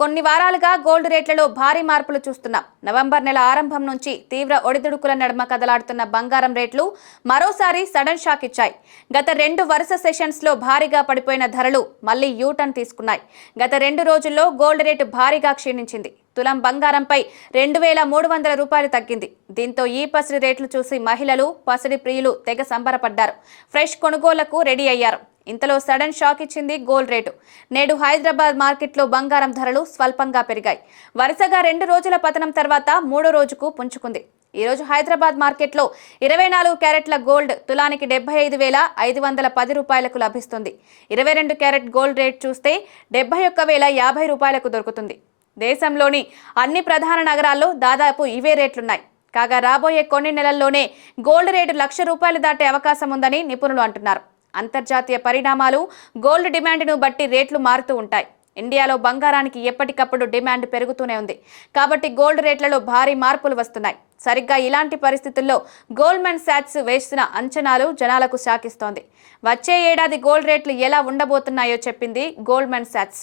కొన్ని వారాలుగా గోల్డ్ రేట్లలో భారీ మార్పులు చూస్తున్నాం. నవంబర్ నెల ఆరంభం నుంచి తీవ్ర ఒడిదుడుకుల నడుమ కదలాడుతున్న బంగారం రేట్లు మరోసారి సడన్ షాక్ ఇచ్చాయి. గత రెండు వరుస సెషన్స్లో భారీగా పడిపోయిన ధరలు మళ్ళీ యూటర్న్ తీసుకున్నాయి. గత రెండు రోజుల్లో గోల్డ్ రేటు భారీగా క్షీణించింది. తులం బంగారంపై రెండు వేల మూడు వందల రూపాయలు తగ్గింది. దీంతో ఈ పసిడి రేట్లు చూసి మహిళలు పసిడి ప్రియులు తెగ సంబరపడ్డారు. ఫ్రెష్ కొనుగోళ్ళకు రెడీ అయ్యారు. ఇంతలో సడన్ షాక్ ఇచ్చింది గోల్డ్ రేటు. నేడు హైదరాబాద్ మార్కెట్లో బంగారం ధరలు స్వల్పంగా పెరిగాయి. వరుసగా రెండు రోజుల పతనం తర్వాత మూడో రోజుకు పుంజుకుంది. ఈరోజు హైదరాబాద్ మార్కెట్లో ఇరవై నాలుగు క్యారెట్ల గోల్డ్ తులానికి డెబ్బై ఐదు వేల ఐదు వందల పది రూపాయలకు లభిస్తుంది. ఇరవై రెండు క్యారెట్ గోల్డ్ రేట్ చూస్తే డెబ్బై ఒక్క వేల యాభై రూపాయలకు దొరుకుతుంది. దేశంలోని అన్ని ప్రధాన నగరాల్లో దాదాపు ఇవే రేట్లున్నాయి. కాగా రాబోయే కొన్ని నెలల్లోనే గోల్డ్ రేటు లక్ష రూపాయలు దాటే అవకాశం ఉందని నిపుణులు అంటున్నారు. అంతర్జాతీయ పరిణామాలు గోల్డ్ డిమాండ్ను బట్టి రేట్లు మారుతూ ఉంటాయి. ఇండియాలో బంగారానికి ఎప్పటికప్పుడు డిమాండ్ పెరుగుతూనే ఉంది. కాబట్టి గోల్డ్ రేట్లలో భారీ మార్పులు వస్తున్నాయి. సరిగ్గా ఇలాంటి పరిస్థితుల్లో గోల్డ్మెన్ శాట్స్ వేసిన అంచనాలు జనాలకు శాకిస్తోంది వచ్చే ఏడాది గోల్డ్ రేట్లు ఎలా ఉండబోతున్నాయో చెప్పింది గోల్డ్మెన్ శాట్స్.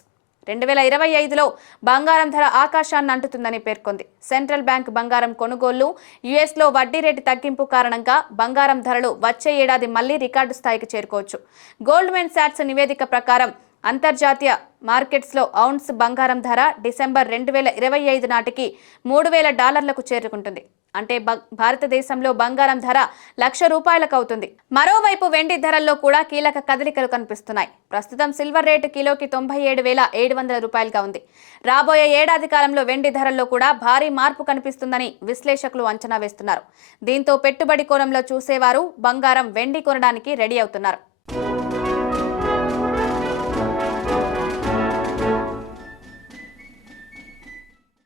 రెండు వేల ఇరవై ఐదులో బంగారం ధర ఆకాశాన్ని అంటుతుందని పేర్కొంది. సెంట్రల్ బ్యాంక్ బంగారం కొనుగోళ్ళు యుఎస్లో వడ్డీ రేటు తగ్గింపు కారణంగా బంగారం ధరలు వచ్చే ఏడాది మళ్ళీ రికార్డు స్థాయికి చేరుకోవచ్చు. గోల్డ్మెన్ శాట్స్ నివేదిక ప్రకారం అంతర్జాతీయ మార్కెట్స్లో ఔన్స్ బంగారం ధర డిసెంబర్ రెండు వేల ఇరవై ఐదు నాటికి మూడు వేల డాలర్లకు చేరుకుంటుంది. అంటే భారతదేశంలో బంగారం ధర లక్ష రూపాయలకు అవుతుంది మరోవైపు వెండి ధరల్లో కూడా కీలక కదలికలు కనిపిస్తున్నాయి. ప్రస్తుతం సిల్వర్ రేటు కిలోకి తొంభై ఏడు వేల ఏడు వందల రూపాయలుగా ఉంది. రాబోయే ఏడాది కాలంలో వెండి ధరల్లో కూడా భారీ మార్పు కనిపిస్తుందని విశ్లేషకులు అంచనా వేస్తున్నారు. దీంతో పెట్టుబడి కోణంలో చూసేవారు బంగారం వెండి కొనడానికి రెడీ అవుతున్నారు.